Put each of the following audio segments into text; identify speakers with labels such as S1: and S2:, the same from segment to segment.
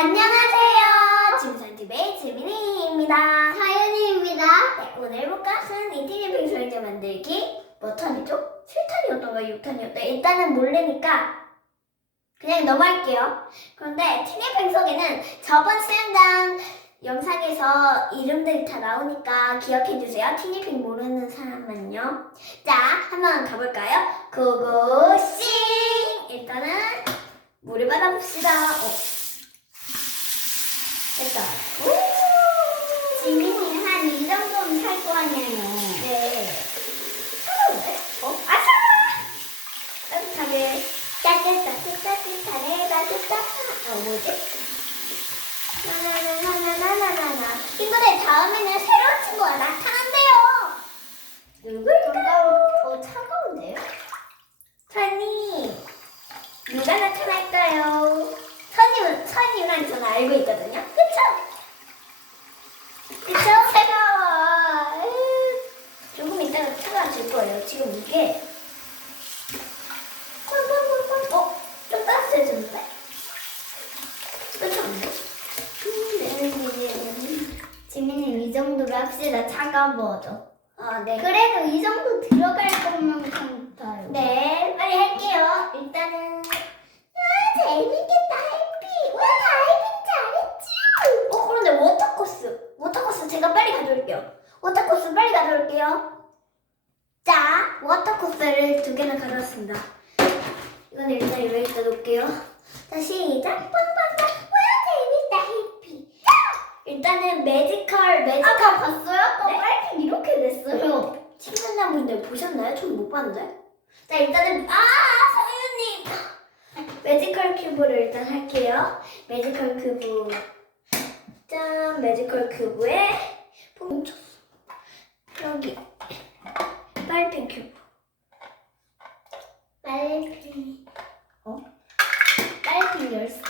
S1: 안녕하세요. 짐선집의 지민이입니다.
S2: 사연이입니다.
S1: 네, 오늘 해볼 것은 이티니 빙설제 만들기 몇 탄이죠? 7탄이었던가 6탄이었던 일단은 모르니까 그냥 넘어갈게요. 그런데 티니 빙석에는 저번 수영장 영상에서 이름들이 다 나오니까 기억해주세요. 티니핑 모르는 사람은요. 자, 한번 가볼까요? 고고싱! 일단은 물을 받아봅시다. 어. 됐다. 오!
S2: 지민이 한 이 정도는 살 거 아니에요.
S1: 네. 차가운데? 어? 아차! 따뜻하게. 따뜻따뜻 따뜻하게 따뜻따뜻. 어, 뭐지? 나나나나나나나나. 친구들 다음에는 새로운 친구가 나타난대요. 누굴까요?
S2: 어, 차가운데요?
S1: 선이 누가 나타날까요? 선이 선이랑 저는 알고 있거든요. 그쵸? 그쵸? 차가워. 에휴, 조금 이따가 차가워질 거예요. 지금 이게 어? 좀 따뜻해졌는데? 그쵸?
S2: 지민이 이 정도로 합시다. 차가워져.
S1: 아, 네.
S2: 그래도 이 정도 들어갈 것만 같아요.
S1: 네, 빨리 할게요. 일단은 아 재밌겠다 해피. 와 다이빙 잘했지. 어 그런데 워터코스, 워터코스 제가 빨리 가져올게요. 워터코스 빨리 가져올게요. 자, 워터코스를 두 개나 가져왔습니다. 이건 일단 여기다 놓을게요. 자 시작. 빵빵빵. 와 재밌다 해피. 일단은 매지컬 매지컬
S2: 아까 봤어요? 아까
S1: 네?
S2: 빨핑 이렇게 됐어요.
S1: 친구분들 보셨나요? 전 못 봤는데. 자 일단은 아 서윤님 매지컬 큐브를 일단 할게요. 매지컬 큐브 짠 매지컬 큐브에 멈췄어. 여기 빨간 큐브.
S2: 빨핑
S1: 어?
S2: 빨핑 열쇠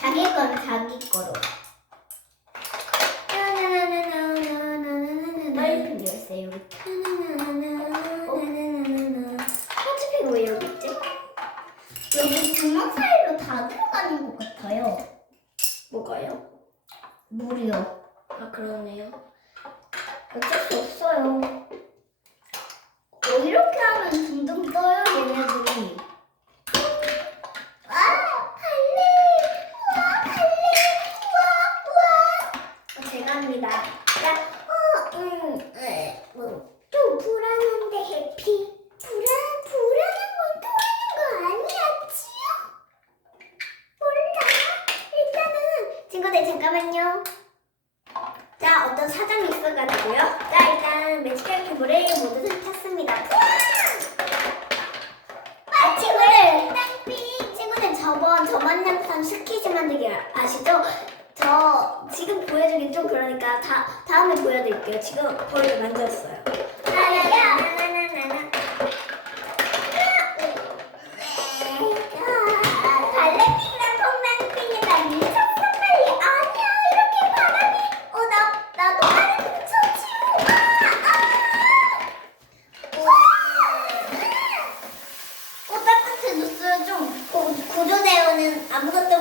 S2: 자기 건 자기 거로 빨핑 열쇠 여기
S1: 어? 하트핑 왜 여기 있지?
S2: 여기 구멍 사이로 다 들어가는 것 같아요
S1: 뭐가요?
S2: 물이요
S1: 아 그러네요 어쩔 수 없어요.
S2: 어, 이렇게 하면 둥둥 떠요, 얘네들이. 아, 발레! 우와, 발레! 우와, 우와!
S1: 제가 합니다. 자, 어, 음, 에, 뭐, 좀 불안한데 해피.
S2: 불안, 불안한 건 토하는 거 아니었지요?
S1: 몰라. 일단은 친구들 잠깐만요. 자, 어떤 사장이 있어가지고요. 자, 일단 매직할 큐브를 모두 다 탔습니다. 아, 친구들, 땅빙 친구들 저번 저번 영상 스키즈 만들기 아- 아시죠? 저 지금 보여주기 좀 그러니까 다 다음에 보여드릴게요. 지금 벌써 만들었어요. 나나나 나나나나. 발레핑이랑 콩랑핑이랑 미쳤어 빨리 아니야 이렇게 바람이 어나 나도 하늘 훔쳐치고
S2: 어,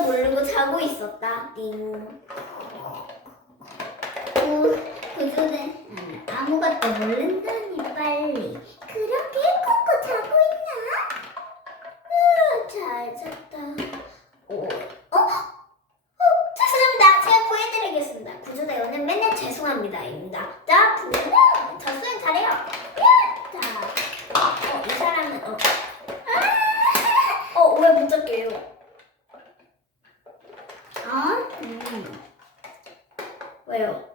S1: 모르고 자고 있었다. 띵.
S2: 구, 구조대. 음, 아무것도 모른다니, 빨리.
S1: 그렇게 코코 자고 있나? 으, 잘 잤다 오. 어? 어? 죄송합니다 제가 보여드리겠습니다 구조대원은 맨날 죄송합니다입니다 자 분명 저 수행 잘해요 야! 자 어, 이 사람은 어. 아! 어, 왜 못 잡게요?
S2: 어? 음.
S1: 왜요?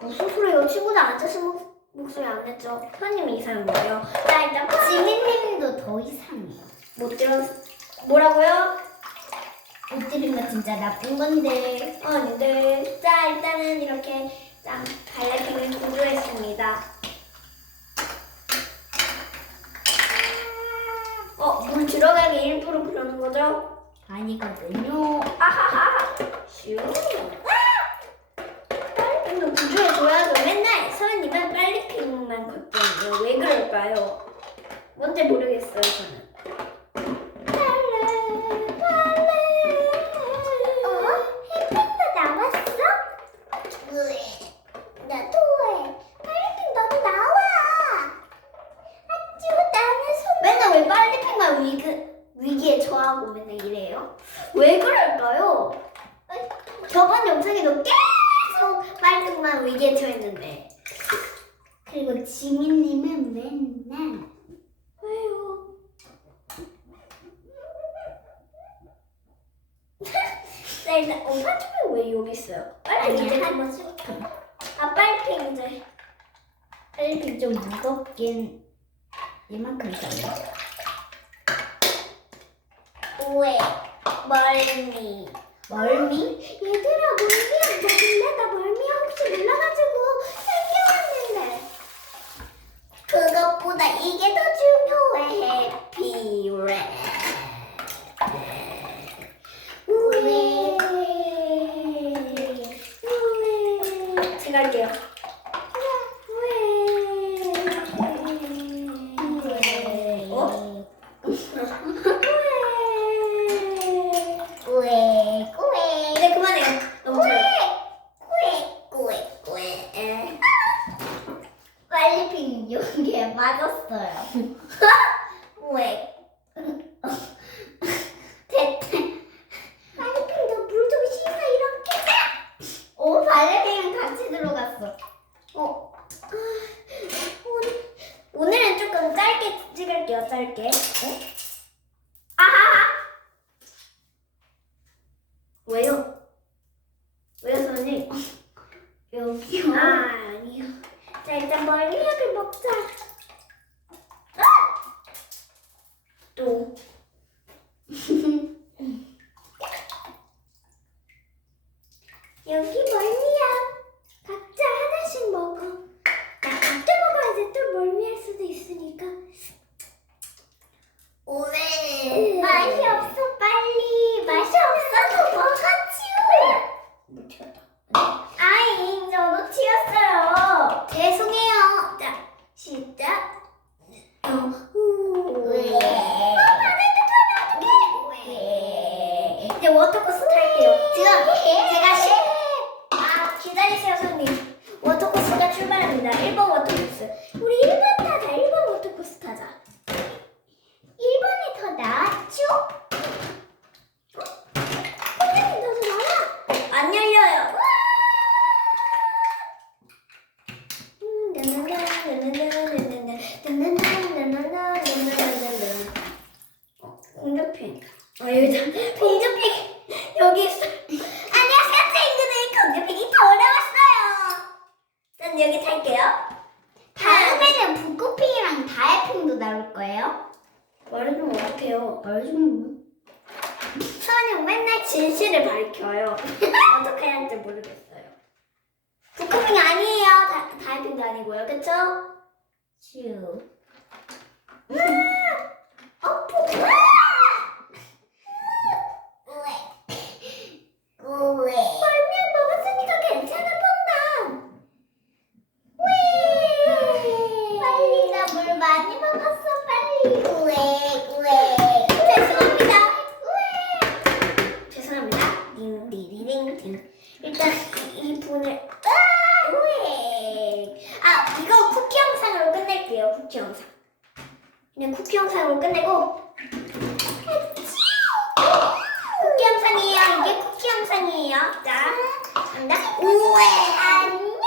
S1: 무슨 소리예요? 친구들 목, 목소리 안 냈죠? 선생님이 이상한 거예요. 자 일단
S2: 지민님도 더 이상해요.
S1: 못 들었 뭐라고요?
S2: 엎드리면 진짜 나쁜 건데.
S1: 어, 아닌데. 자, 일단은 이렇게 짠 발레핑을 구조했습니다. 어, 물 들어가게 일부러 그러는 거죠?
S2: 아니거든요.
S1: 아하하. 슈. 빨리핑도 구조해줘야죠. 맨날 서연님은 빨리핑만 걷거든요. 왜 그럴까요? 뭔지 모르겠어요, 저는.
S2: 어? 나는 손.
S1: 맨날 왜 빨리핑만 위기, 위기에 처하고 맨날 이래요? 왜 그럴까요? 저번 영상에도 계속 빨리핑만 위기에 처했는데
S2: 그리고 지민님은 맨날
S1: 왜요? 나 일단 어, 파츠핑 왜 여기 있어요? 빨리 이제
S2: 한번 슬퍼.
S1: 아 빨리핑 이제
S2: 빨리핑 좀 무겁긴 이만큼 잘라.
S1: 왜 멀미
S2: 멀미?
S1: 얘들아 멀미야 먹을래? 나 멀미야 혹시 몰라가지고 챙겨왔는데 그것보다 이게 더 중요해 해피레 우에 우에 제가 할게요 우에 어? 우에
S2: 꾸에 꾸에
S1: 이제 그만해요 너무 잘해 꾸에 꾸에 꾸에
S2: 빨리핑 여기에 맞았어요.
S1: 왜?
S2: 됐대.
S1: 빨리핑 너물좀 씻어 이렇게.
S2: 오 빨리핑 같이 들어갔어.
S1: 어. 오늘 오늘은 조금 짧게 찍을게요. 짧게. 어? 아하. 왜요? 왜요, 선생님?
S2: 여기요.
S1: 아 아니요. 자 일단 멀리약을 먹자. 아! 또. 여기 멀미약 각자 하나씩 먹어. 나 각자 먹어야지 또 멀미할 수도 있으니까. 오래.
S2: 맛이 없어 빨리 맛이 없어도 먹었지요.
S1: 못 튀었다.
S2: 아잉 저도 튀었어요.
S1: 죄송해요. 자 시작. 어. 우.
S2: 왜?
S1: 왜? 이제 워터코스 탈게요. 지금 제가 시... 아 기다리세요 손님. 워터코스가 출발합니다. 1번 워터코스. 우리 1번 타자. 1번 워터코스 타자.
S2: 1번이 더 나았죠?
S1: 선생님 너도 나와. 안 열려요. 어, 공주핑. 아 여기 다 공주핑 여기 있어. 안녕하세요 친구들. 공주핑이 돌아왔어요. 전 여기 탈게요.
S2: 다음에는 북극핑이랑 다이핑도 나올 거예요.
S1: 말해주면 어떡해요.
S2: 얼좀
S1: 수아는 맨날 진실을 밝혀요. 어떻게 해야 할지 모르겠어요. 북극핑 아니에요. 다, 다이빙도 아니고요. 그쵸?
S2: 슈.
S1: 어프.
S2: 꾸에.
S1: 멀미약 먹었으니까 괜찮아, 퐁당.
S2: 빨리 나 물 많이 먹었어 빨리. 꾸에 꾸에.
S1: 죄송합니다. 죄송합니다. 딩디디딩딩. 일단 이 분을 우에. 아 이거 쿠키 영상으로 끝낼게요. 쿠키 영상. 그냥 쿠키 영상으로 끝내고. 쿠키 영상이에요. 이게 쿠키 영상이에요. 자, 간다. 우에 안